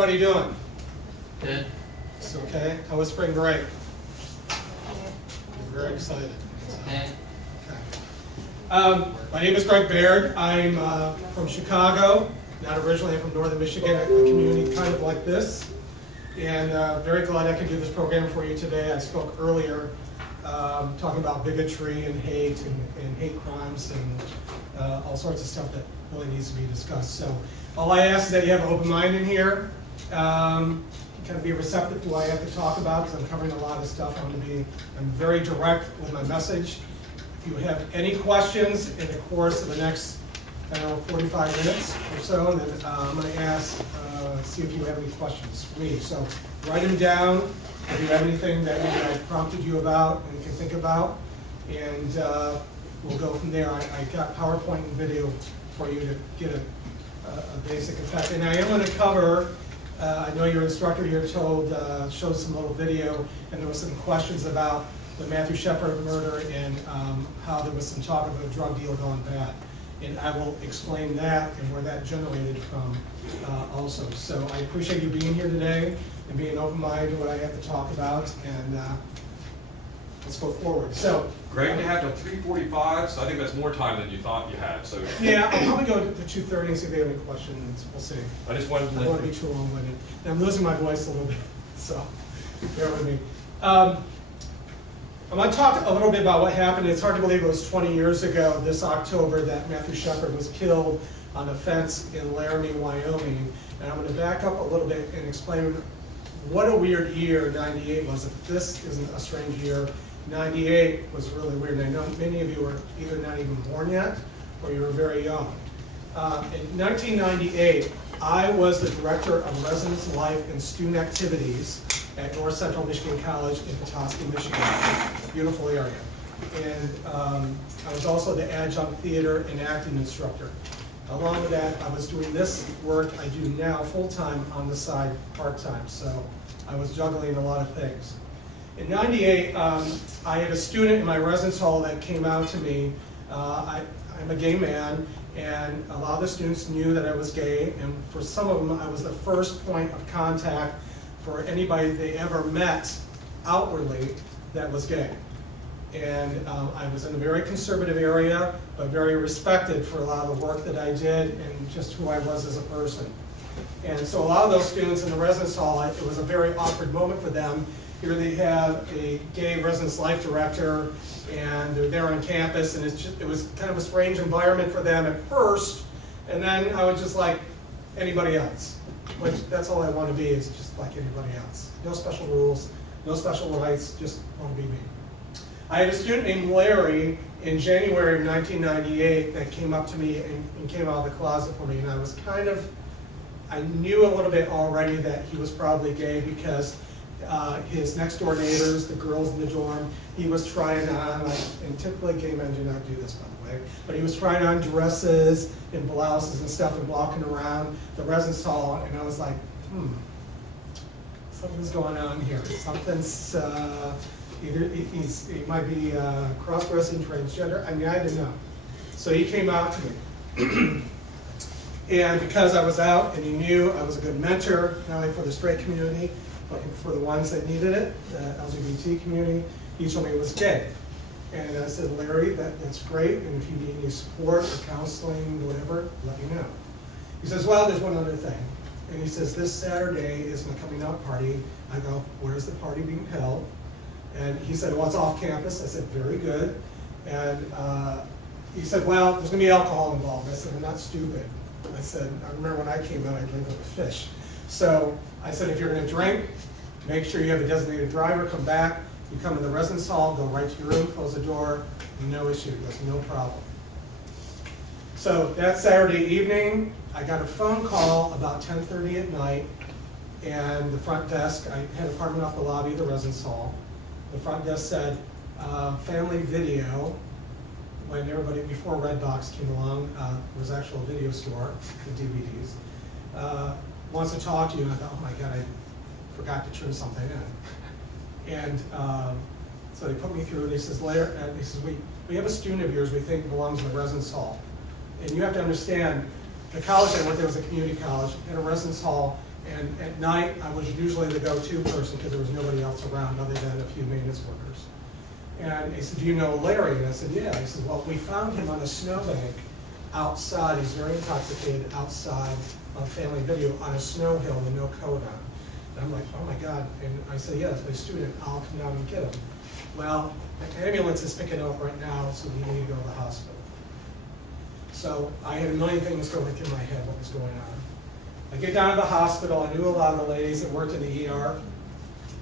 Everybody doing? Good. It's okay? How was spring break? You're very excited. Okay. My name is Baird. I'm from Chicago, not originally. I'm from northern Michigan, a community kind of like this. And very glad I can do this program for you today. I spoke earlier talking about bigotry and hate crimes and all sorts of stuff that really needs to be discussed. So all I ask is that you have an open mind in here. Kind of be receptive to what I have to talk about because I'm covering a lot of stuff. I'm very direct with my message. If you have any questions in the course of the next, 45 minutes or so, then I'm going to ask, see if you have any questions for me. So write them down. If you have anything that maybe I prompted you about and you can think about, and we'll go from there. I got PowerPoint and video for you to get a basic effect. And I am going to cover, I know your instructor here showed some little video, and there was some questions about the Mathew murder and how there was some talk of a drug deal going bad. And I will explain that and where that generated from also. So I appreciate you being here today and being open-minded to what I have to talk about, and let's go forward. So, Greg, you have to 3:45, so I think that's more time than you thought you had. So yeah, I'll probably go to 2:30 and see if they have any questions. We'll see. I just wanted to I don't want to be too long-winded. And I'm losing my voice a little bit, so bear with me. I'm going to talk a little bit about what happened. It's hard to believe it was 20 years ago, this October, that Mathew Shepard was killed on a fence in Laramie, Wyoming. And I'm going to back up a little bit and explain what a weird year 98 was. If this isn't a strange year, 98 was really weird. And I know many of you were either not even born yet or you were very young. In 1998, I was the director of residence life and student activities at North Central Michigan College in Petoskey, Michigan, beautiful area. And I was also the adjunct theater and acting instructor. Along with that, I was doing this work I do now full-time on the side, part-time. So I was juggling a lot of things. In 98, I had a student in my residence hall that came out to me. I'm a gay man, and a lot of the students knew that I was gay, and for some of them, I was the first point of contact for anybody they ever met outwardly that was gay. And I was in a very conservative area, but very respected for a lot of the work that I did and just who I was as a person. And so a lot of those students in the residence hall, it was a very awkward moment for them. Here they have a gay residence life director, and they're there on campus, and it was kind of a strange environment for them at first, and then I was just like anybody else, which that's all I want to be, is just like anybody else. No special rules, no special rights, just want to be me. I had a student named Larry in January of 1998 that came up to me and came out of the closet for me, and I knew a little bit already that he was probably gay because his next door neighbors, the girls in the dorm, he was trying on, and typically gay men do not do this, by the way, but he was trying on dresses and blouses and stuff and walking around the residence hall, and I was like, something's going on here. Something's, either he might be cross-dressing, transgender, I mean, I didn't know. So he came out to me. And because I was out and he knew I was a good mentor, not only for the straight community, but for the ones that needed it, the LGBT community, he told me it was gay. And I said, Larry, that's great, and if you need any support or counseling, whatever, let me know. He says, well, there's one other thing. And he says, this Saturday is my coming out party. I go, where's the party being held? And he said, well, it's off campus. I said, very good. And he said, well, there's going to be alcohol involved. I said, I'm not stupid. I said, I remember when I came out, I drank like a fish. So I said, if you're going to drink, make sure you have a designated driver, come back, you come in the residence hall, go right to your room, close the door, no issue, there's no problem. So that Saturday evening, I got a phone call about 10:30 at night, and the front desk, I had an apartment off the lobby of the residence hall, the front desk said, family video. When everybody, before Redbox came along, there was actually a video store with DVDs. Wants to talk to you, and I thought, oh my God, I forgot to turn something in. And so they put me through, and he says, we have a student of yours we think belongs in the residence hall. And you have to understand, the college I went there was a community college, had a residence hall, And at night, I was usually the go-to person because there was nobody else around other than a few maintenance workers. And he said, do you know Larry? And I said, yeah. He said, well, we found him on a snowbank outside. He's very intoxicated outside on family video on a snow hill with no coat on. And I'm like, oh my God. And I said, yeah, that's my student. I'll come down and get him. Well, the ambulance is picking him up right now, so we need to go to the hospital. So I had a million things going through my head, what was going on. I get down to the hospital. I knew a lot of the ladies that worked in the ER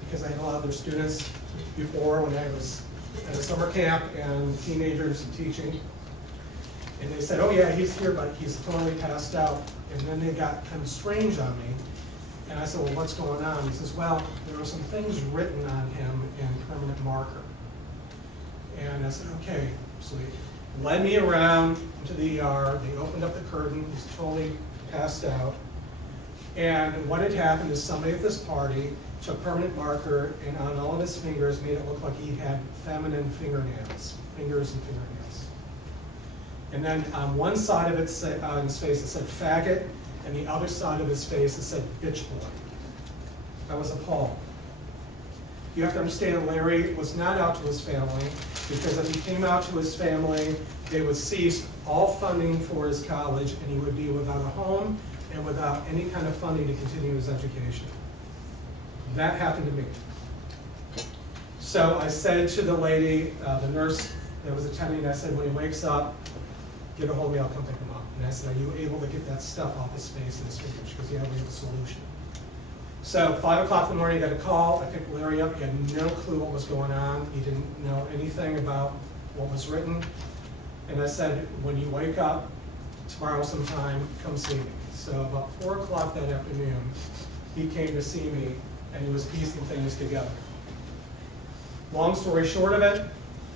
because I had a lot of their students before when I was at a summer camp and teenagers and teaching. And they said, oh yeah, he's here, but he's totally passed out. And then they got kind of strange on me. And I said, well, what's going on? He says, well, there were some things written on him in permanent marker. And I said, okay. So they led me around to the ER. They opened up the curtain. He's totally passed out. And what had happened is somebody at this party took permanent marker and on all of his fingers made it look like he had feminine fingernails, fingers and fingernails. And then on one side of on his face it said faggot, and the other side of his face it said bitch boy. I was appalled. You have to understand, Larry was not out to his family, because if he came out to his family, they would cease all funding for his college, and he would be without a home and without any kind of funding to continue his education. That happened to me. So I said to the lady, the nurse that was attending, I said, when he wakes up, get a hold of me, I'll come pick him up. And I said, are you able to get that stuff off his face and his fingers? She goes, yeah, we have a solution. So 5 o'clock in the morning, I got a call. I picked Larry up. He had no clue what was going on. He didn't know anything about what was written. And I said, when you wake up tomorrow sometime, come see me. So about 4 o'clock that afternoon, he came to see me, and he was piecing things together. Long story short of it,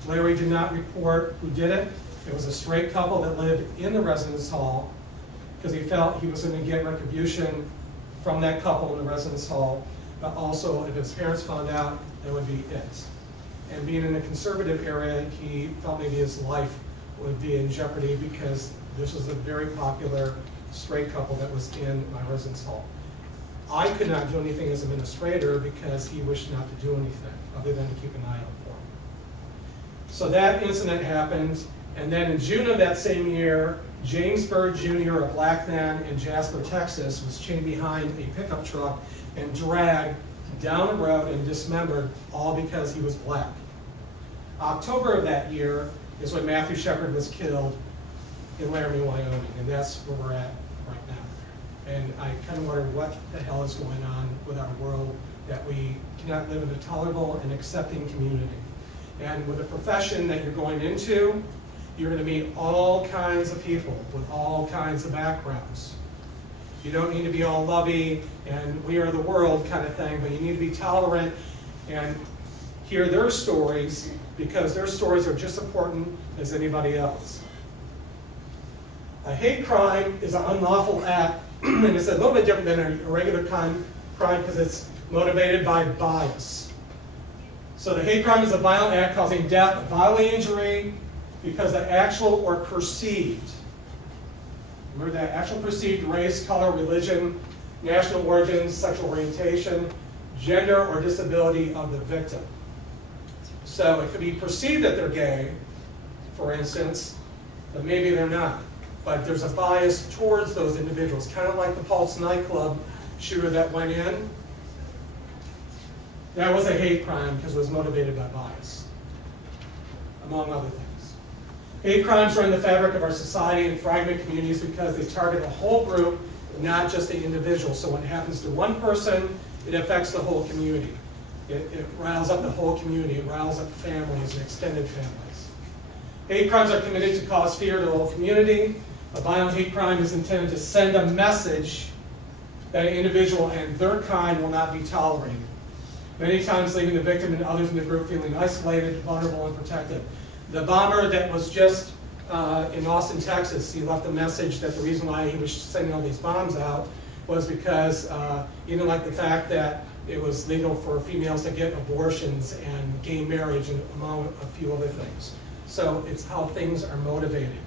Larry did not report who did it. It was a straight couple that lived in the residence hall because he felt he was going to get retribution from that couple in the residence hall, but also if his parents found out, that would be it. And being in a conservative area, he felt maybe his life would be in jeopardy because this was a very popular straight couple that was in my residence hall. I could not do anything as administrator because he wished not to do anything other than to keep an eye out for him. So that incident happened, and then in June of that same year, James Baird Jr., a black man in Jasper, Texas, was chained behind a pickup truck and dragged down the road and dismembered, all because he was black. October of that year is when Mathew Shepard was killed in Laramie, Wyoming, and that's where we're at right now. And I kind of wonder what the hell is going on with our world, that we cannot live in a tolerable and accepting community. And with the profession that you're going into, you're going to meet all kinds of people with all kinds of backgrounds. You don't need to be all lovey and we are the world kind of thing, but you need to be tolerant and hear their stories, because their stories are just as important as anybody else. A hate crime is an unlawful act, and it's a little bit different than a regular crime because it's motivated by bias. So the hate crime is a violent act causing death, bodily injury, because the actual or perceived, remember that, actual perceived race, color, religion, national origin, sexual orientation, gender, or disability of the victim. So it could be perceived that they're gay, for instance, but maybe they're not. But there's a bias towards those individuals, kind of like the Pulse nightclub shooter that went in. That was a hate crime because it was motivated by bias, among other things. Hate crimes are in the fabric of our society and fragment communities because they target a whole group, not just the individual. So when it happens to one person, it affects the whole community. It riles up the whole community. It riles up families and extended families. Hate crimes are committed to cause fear to the whole community. A violent hate crime is intended to send a message that an individual and their kind will not be tolerated, many times leaving the victim and others in the group feeling isolated, vulnerable, and protected. The bomber that was just in Austin, Texas, he left a message that the reason why he was sending all these bombs out was because he didn't like the fact that it was legal for females to get abortions and gay marriage, and among a few other things. So it's how things are motivated.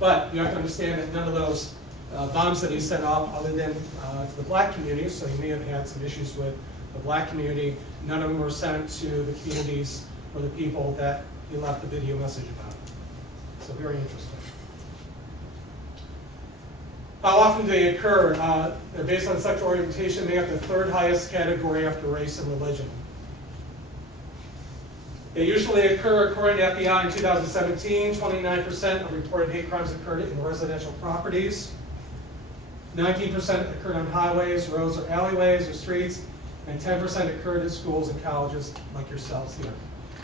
But you have to understand that none of those bombs that he sent off other than to the black community, so he may have had some issues with the black community. None of them were sent to the communities or the people that he left the video message about. So very interesting. How often do they occur? They're based on sexual orientation, make up the third highest category after race and religion. They usually occur, according to FBI in 2017, 29% of reported hate crimes occurred in residential properties. 19% occurred on highways, roads, or alleyways, or streets, and 10% occurred at schools and colleges like yourselves here.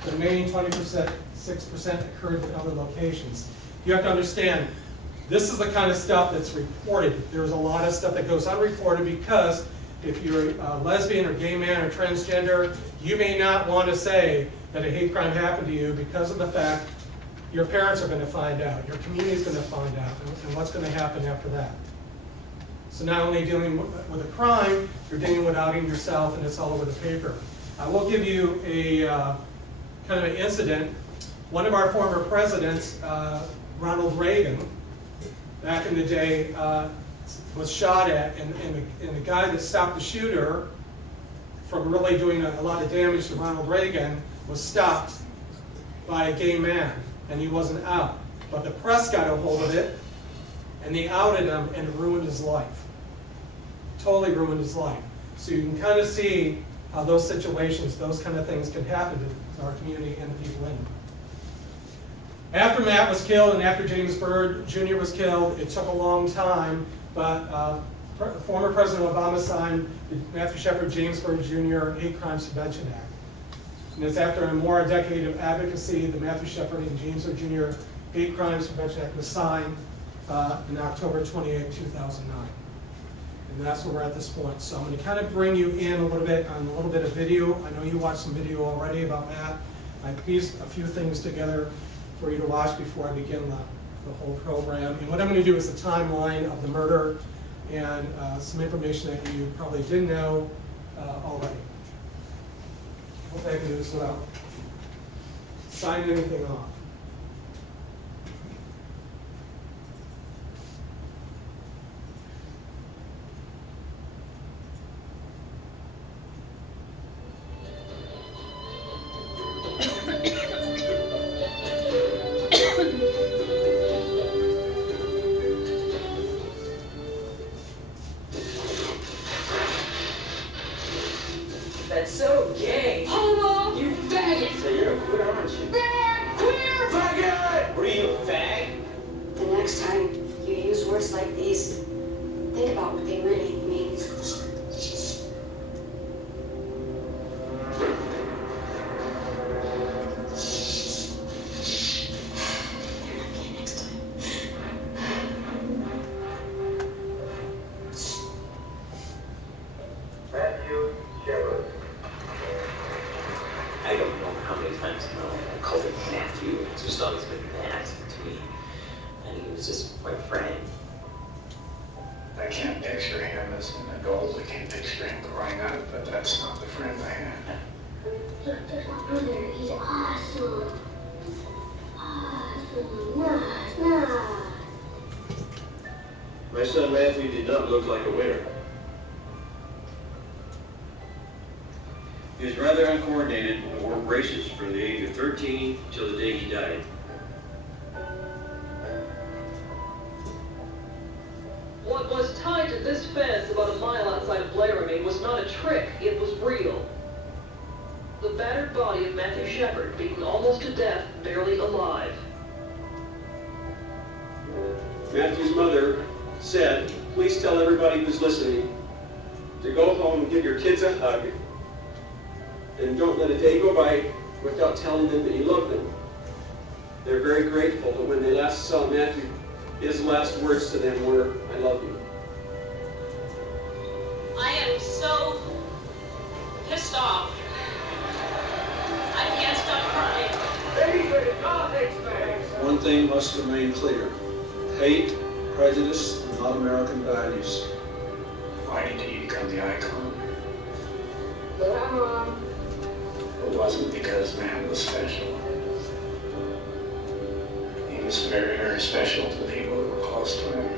The remaining 6% occurred in other locations. You have to understand, this is the kind of stuff that's reported. There's a lot of stuff that goes unreported because if you're a lesbian or gay man or transgender, you may not want to say that a hate crime happened to you because of the fact your parents are going to find out, your community is going to find out, and what's going to happen after that. So not only dealing with a crime, you're dealing with outing yourself, and it's all over the paper. I will give you a kind of an incident. One of our former presidents, Ronald Reagan, back in the day, was shot at, and the guy that stopped the shooter from really doing a lot of damage to Ronald Reagan was stopped by a gay man, and he wasn't out. But the press got a hold of it, and they outed him, and it ruined his life. Totally ruined his life. So you can kind of see how those situations, those kind of things can happen to our community and the people in it. After Matt was killed and after James Baird Jr. was killed, it took a long time, but former President Obama signed the Mathew Shepard James Baird Jr. Hate Crimes Prevention Act. And it's after a decade of advocacy, the Mathew Shepard and James Baird Jr. Hate Crimes Prevention Act was signed in October 28, 2009. And that's where we're at this point. So I'm going to kind of bring you in a little bit on a little bit of video. I know you watched some video already about Matt. I pieced a few things together for you to watch before I begin the whole program. And what I'm going to do is a timeline of the murder and some information that you probably didn't know already. Hope I can do this without signing anything off. That's so gay. Homo! You faggot! So you're a queer, aren't you? Fag! Queer! Faggot! What are you, a fag? The next time you use words like these, think about what they really mean. Mathew Shepard. I don't know how many times I called him Matthew. It's just always been Matt to me. And he was just my friend. I can't picture him as an adult. I can't picture him growing up, but that's not the friend I had. Look, there's my brother. He's awesome. Awesome. Nice. My son Matthew did not look like a winner. He was rather uncoordinated and wore braces from the age of 13 till the day he died. What was tied to this fence about a mile outside of Laramie was not a trick, it was real. The battered body of Mathew Shepard, beaten almost to death, barely alive. Matthew's mother said, "Please tell everybody who's listening to go home and give your kids a hug, and don't let a day go by without telling them that you love them." They're very grateful that when they last saw Matthew, his last words to them were, "I love you." I am so pissed off. I can't stop crying. One thing must remain clear: hate, prejudice, are not American values. Why did he become the icon? Yeah. It wasn't because man was special. He was very, very special to the people who were close to him.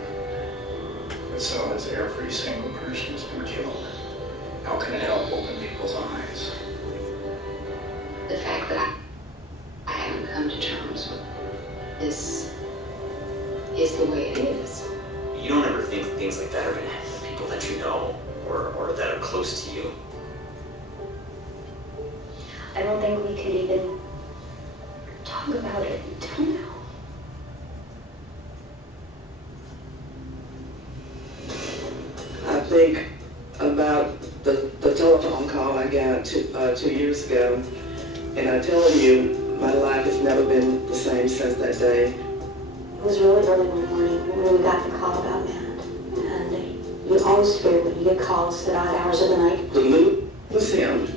but so has every single person who's been killed. How can it help open people's eyes? The fact that I haven't come to terms with this is the way it is. You don't ever think things like that are gonna happen to people that you know or that are close to you. I don't think we could even talk about it until now. I think about the telephone call I got 2 years ago, and I tell you, my life has never been the same since that day. It was really early one morning when we got the call about Matt. And you always fear when you get calls at odd hours of the night. The loop was him.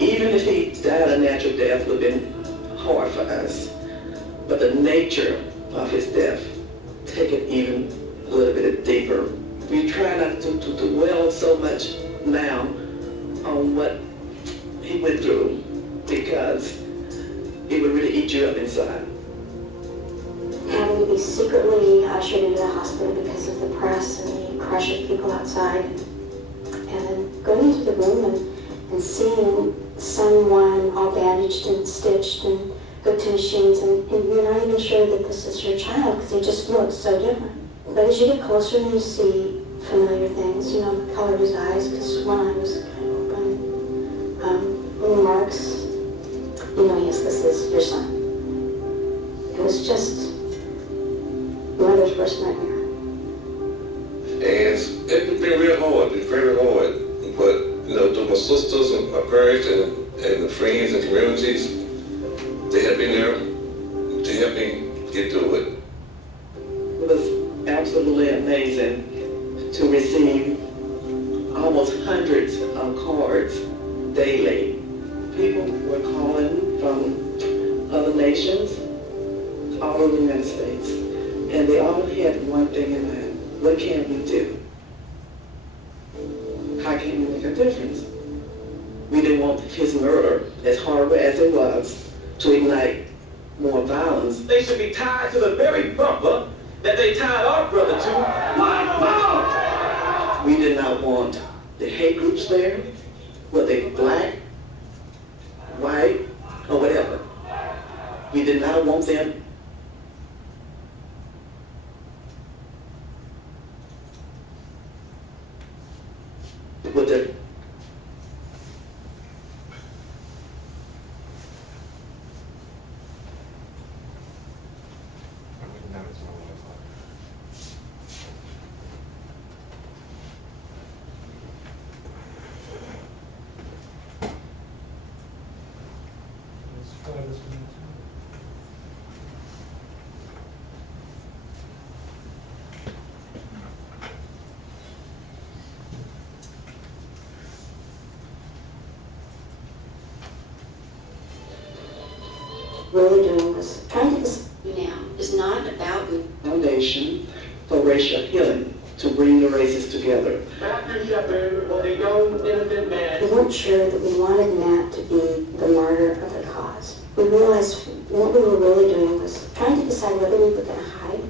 Even if he died a natural death, it would have been hard for us. But the nature of his death, take it even a little bit deeper. We try not to dwell so much now on what he went through, because it would really eat you up inside. Having to be secretly ushered into the hospital because of the press and the crush of people outside. And then going into the room and seeing someone all bandaged and stitched and hooked to machines, and you're not even sure that this is your child because he just looks so different. But as you get closer and you see familiar things, you know, the color of his eyes, because one eye was kind of open, little marks, you know, yes, this is your son. It was just mother's worst nightmare. And it's been real hard, it's very hard. But, you know, to my sisters and my parents and the friends and communities, they have been there to help me get through it. It was absolutely amazing to receive almost hundreds of cards daily. People were calling from other nations, all over the United States, and they all had one thing in mind: what can we do? How can we make a difference? We didn't want his murder, as horrible as it was, to ignite more violence. They should be tied to the very bumper that they tied our brother to. My mom! We did not want the hate groups there, whether they black, white, or whatever. We did not want them with the Let's try this one. Really doing was trying to decide now is not about Foundation for Racial Healing to bring the races together. Mathew Shepard was a young, innocent man. we weren't sure that we wanted Matt to be the martyr of the cause. We realized what we were really doing was trying to decide whether we were going to hide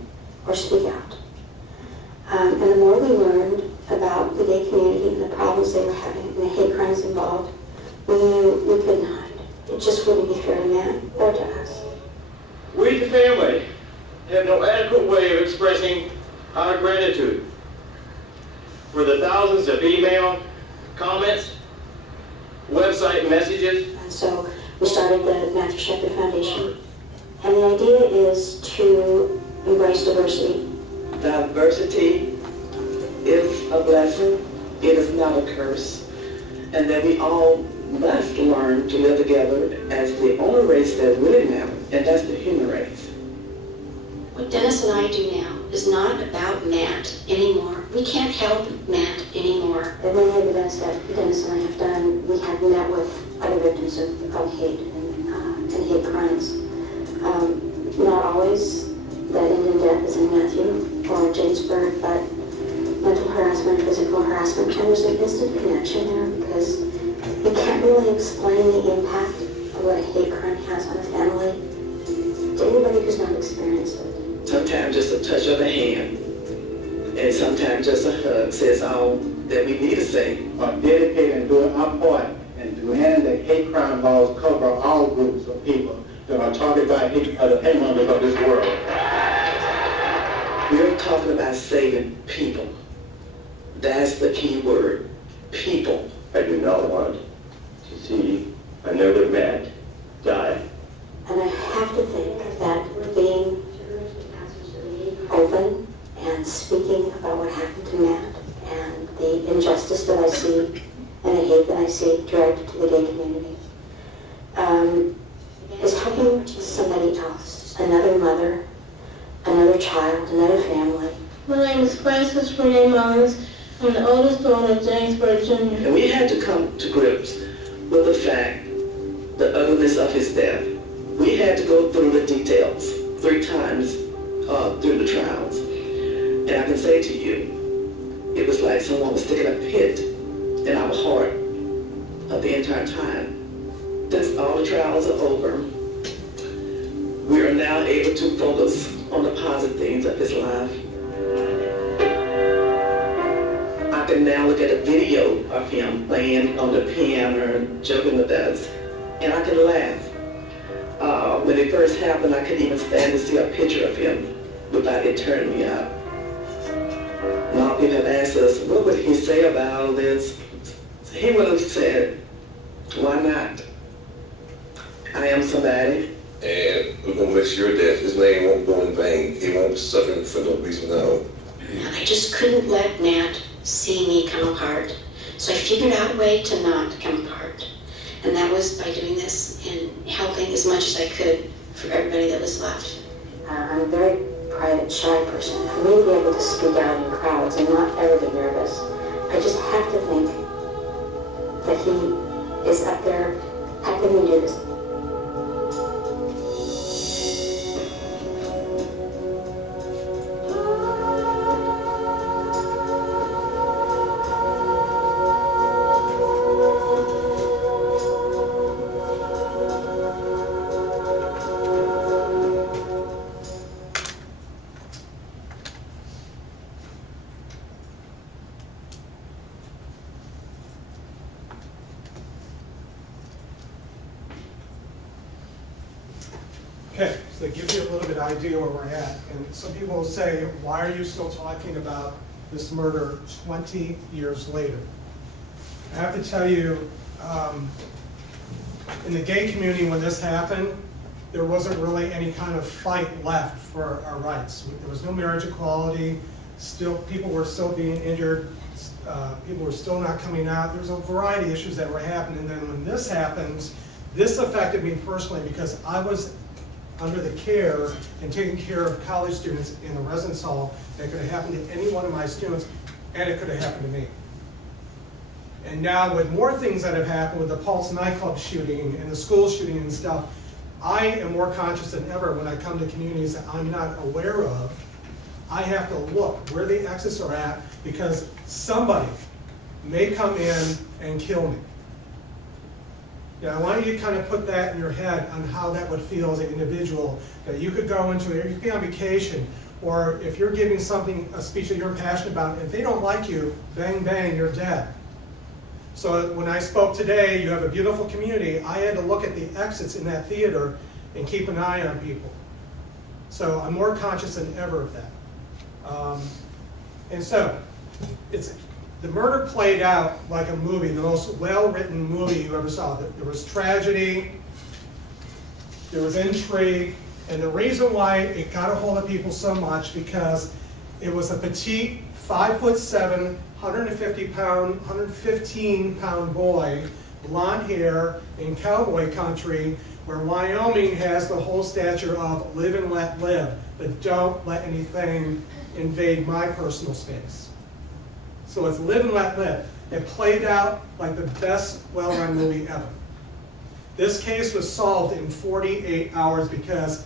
or speak out. And the more we learned about the gay community and the problems they were having and the hate crimes involved, we knew we couldn't hide. It just wouldn't be fair to Matt or to us. We, the family, have no adequate way of expressing our gratitude for the thousands of email, comments, website messages. And so we started the Mathew Shepard Foundation. And the idea is to embrace diversity. Diversity is a blessing, it is not a curse, and that we all must learn to live together as the only race that really matters, and that's the human race. What Dennis and I do now is not about Matt anymore. We can't help Matt anymore. The many events that Dennis and I have done, we have met with other victims of hate and hate crimes. Not always that end in death is in Mathew or Baird, but mental harassment, physical harassment, and there's an instant connection there because you can't really explain the impact of what a hate crime has on a family to anybody who's not experienced it. Sometimes just a touch of the hand And sometimes just a hug says all that we need to say. Dedicated and doing our part and demanding that hate crime laws cover all groups of people that are targeted by the hate mongers of this world. We're talking about saving people. That's the key word, people. I do not want to see another man die. And I have to think that being open and speaking about what happened to Matt and the injustice that I see and the hate that I see directed to the gay community is helping somebody else, another mother, another child, another family. My name is Francis Renee Mullins. I'm the oldest daughter of James Baird Jr. And we had to come to grips with the fact, the ugliness of his death. We had to go through the details 3 times through the trials. And I can say to you, it was like someone was sticking a pit in our heart of the entire time. Since all the trials are over, we are now able to focus on the positive things of his life. I can now look at a video of him playing on the piano, joking with us, and I can laugh. When it first happened, I couldn't even stand to see a picture of him without it turning me up. A lot of people have asked us, what would he say about all this? He would have said, why not? I am somebody. And we're going to make sure that his name won't go in vain. He won't suffer for no reason now. I just couldn't let Matt see me come apart. So I figured out a way to not come apart. And that was by doing this and helping as much as I could for everybody that was left. I'm a very private, shy person. For me to be able to speak out in crowds and not ever get nervous, I just have to think that he is up there helping me do this. Okay, so that gives you a little bit of idea where we're at. And some people will say, why are you still talking about this murder 20 years later? I have to tell you, in the gay community when this happened, there wasn't really any kind of fight left for our rights. There was no marriage equality, people were still being injured, people were still not coming out. There was a variety of issues that were happening. And then when this happened, this affected me personally because I was under the care and taking care of college students in the residence hall. That could have happened to any one of my students, and it could have happened to me. And now with more things that have happened with the Pulse nightclub shooting and the school shooting and stuff, I am more conscious than ever when I come to communities that I'm not aware of. I have to look where the exits are at because somebody may come in and kill me. Yeah, I want you to kind of put that in your head on how that would feel as an individual, that you could go into it, you could be on vacation, or if you're giving something, a speech that you're passionate about, if they don't like you, bang, bang, you're dead. So when I spoke today, you have a beautiful community, I had to look at the exits in that theater and keep an eye on people. So I'm more conscious than ever of that. And so, the murder played out like a movie, the most well-written movie you ever saw. There was tragedy, there was intrigue, and the reason why it got a hold of people so much because it was a petite, 5'7", 150-pound, 115-pound boy, blonde hair in cowboy country, where Wyoming has the whole stature of live and let live, but don't let anything invade my personal space. So it's live and let live. It played out like the best well-run movie ever. This case was solved in 48 hours because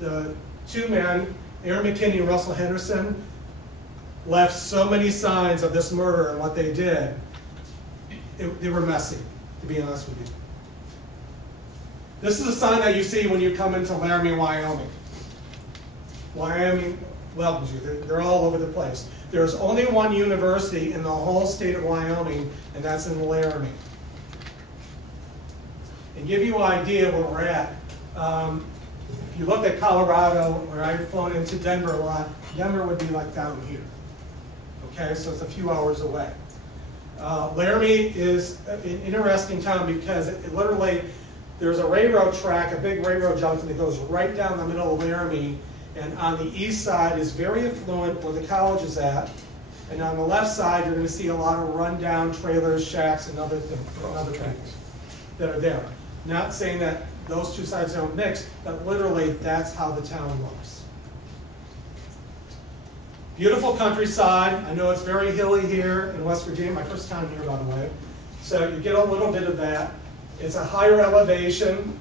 the 2 men, Aaron McKinney and Russell Henderson, left so many signs of this murder and what they did. They were messy, to be honest with you. This is a sign that you see when you come into Laramie, Wyoming. Wyoming welcomes you. They're all over the place. There's only one university in the whole state of Wyoming, and that's in Laramie. And give you an idea where we're at, if you look at Colorado, where I've flown into Denver a lot, Denver would be like down here. Okay, so it's a few hours away. Laramie is an interesting town because it literally, there's a railroad track, a big railroad junction that goes right down the middle of Laramie, and on the east side is very affluent where the college is at, and on the left side you're going to see a lot of rundown trailers, shacks, and other things that are there. Not saying that those two sides don't mix, but literally that's how the town looks. Beautiful countryside. I know it's very hilly here in West Virginia, my first time here, by the way. So you get a little bit of that. It's a higher elevation.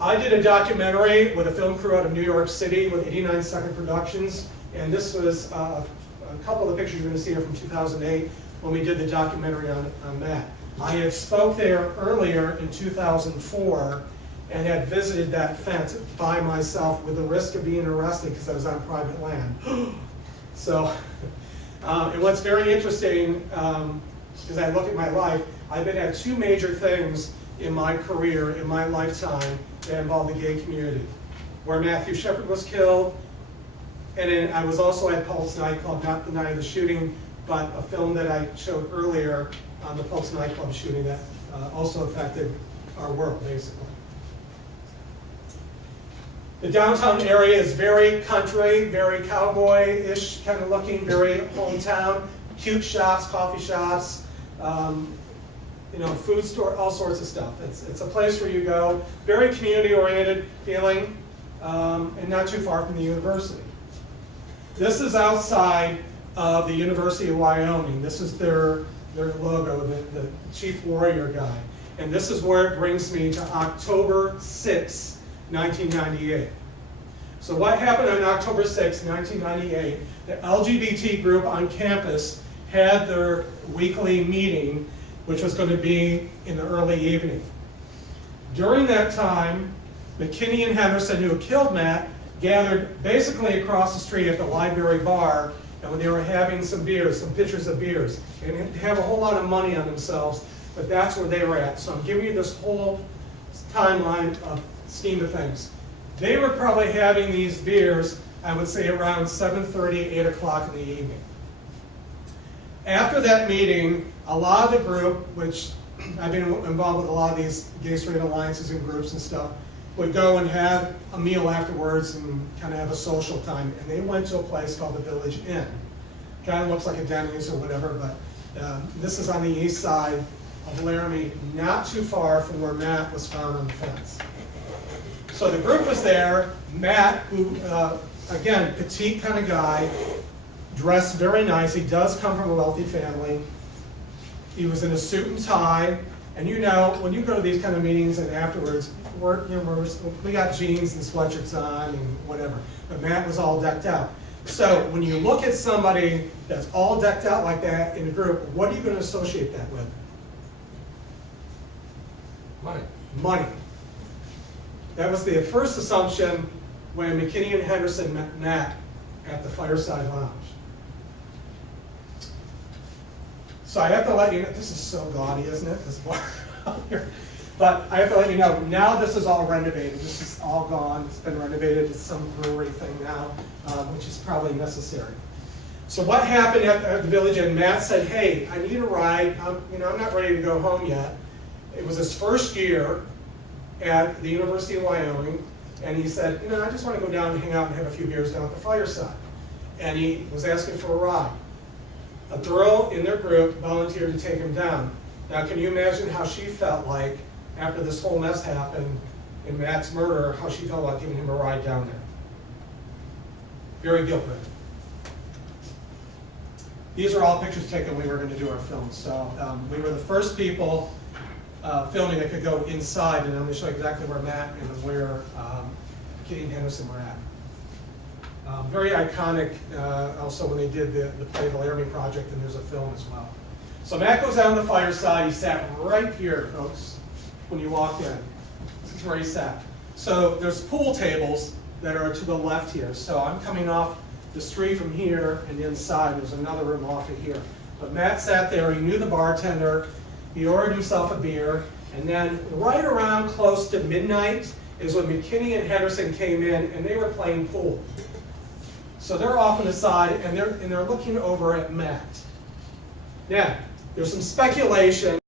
I did a documentary with a film crew out of New York City with 89 Second Productions, and this was a couple of the pictures you're going to see are from 2008 when we did the documentary on Matt. I had spoke there earlier in 2004 and had visited that fence by myself with the risk of being arrested because I was on private land. So, and what's very interesting, as I look at my life, I've been at two major things in my career, in my lifetime, that involve the gay community. Where Mathew Shepard was killed, and then I was also at Pulse nightclub, not the night of the shooting, but a film that I showed earlier on the Pulse nightclub shooting that also affected our world, basically. The downtown area is very country, very cowboy-ish kind of looking, very hometown. Cute shops, coffee shops, food store, all sorts of stuff. It's a place where you go, very community-oriented feeling, and not too far from the university. This is outside of the University of Wyoming. This is their logo, the chief warrior guy. And this is where it brings me to October 6, 1998. So what happened on October 6, 1998, the LGBT group on campus had their weekly meeting, which was going to be in the early evening. During that time, McKinney and Henderson, who killed Matt, gathered basically across the street at the library bar, and when they were having some beers, some pitchers of beers, and they have a whole lot of money on themselves, but that's where they were at. So I'm giving you this whole timeline of scheme of things. They were probably having these beers, I would say around 7:30, 8 o'clock in the evening. After that meeting, a lot of the group, which I've been involved with a lot of these gay straight alliances and groups and stuff, would go and have a meal afterwards and kind of have a social time. And they went to a place called the Village Inn. Kind of looks like a Denny's or whatever, but this is on the east side of Laramie, not too far from where Matt was found on the fence. So the group was there. Matt, who, again, petite kind of guy, dressed very nice. He does come from a wealthy family. He was in a suit and tie. And you know, when you go to these kind of meetings and afterwards, we got jeans and sweatshirts on and whatever. But Matt was all decked out. So when you look at somebody that's all decked out like that in a group, what are you going to associate that with? Money. Money. That was the first assumption when McKinney and Henderson met Matt at the Fireside Lounge. So I have to let you know, this is so gaudy, isn't it, this bar out here? But I have to let you know, now this is all renovated. This is all gone. It's been renovated. It's some brewery thing now, which is probably necessary. So what happened at the Village Inn? Matt said, hey, I need a ride. I'm not ready to go home yet. It was his first year at the University of Wyoming, and he said, I just want to go down and hang out and have a few beers down at the Fireside. And he was asking for a ride. A girl in their group volunteered to take him down. Now, can you imagine how she felt like after this whole mess happened in Matt's murder, how she felt about giving him a ride down there? Very guilt-ridden. These are all pictures taken when we were going to do our film. So we were the first people filming that could go inside, and I'm going to show you exactly where Matt and where Kitty and Henderson were at. Very iconic, also when they did the play The Laramie Project, and there's a film as well. So Matt goes down the Fireside. He sat right here, folks, when you walked in. This is where he sat. So there's pool tables that are to the left here. So I'm coming off the street from here and inside. There's another room off of here. But Matt sat there, he knew the bartender, he ordered himself a beer, and then right around close to midnight is when McKinney and Henderson came in and they were playing pool. So they're off on the side and they're looking over at Matt. Now, there's some speculation